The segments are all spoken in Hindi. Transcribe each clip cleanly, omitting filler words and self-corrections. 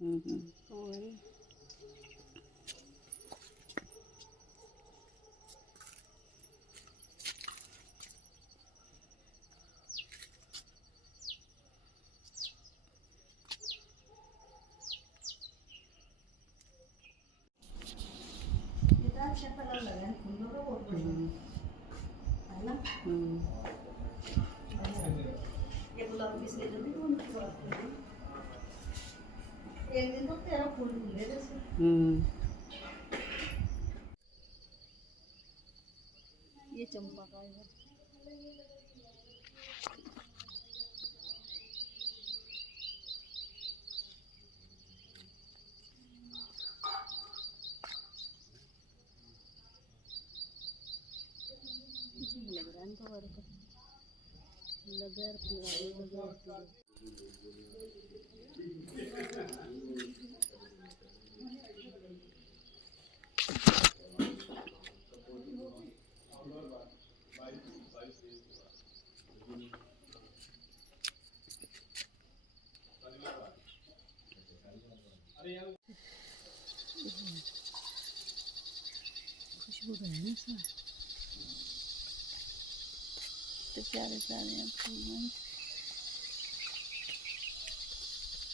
और अच्छा कलर लगा है फूलों का बहुत बढ़िया है ना। ये गुलाब की सीजन भी कौन सी बात कर रही है? एक दिन तो तेरा फूल खुले जैसे। ये चंपा का है। लग रहा है इनका वर्क लगा खुशबू है ना सर। तो प्यारे प्यारे हैं फूल।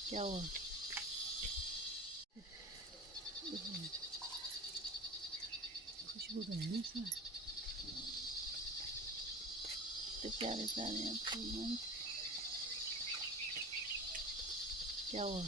क्या हुआ? खुशबू है ना सर। तो प्यारे प्यारे हैं फूल। क्या हुआ?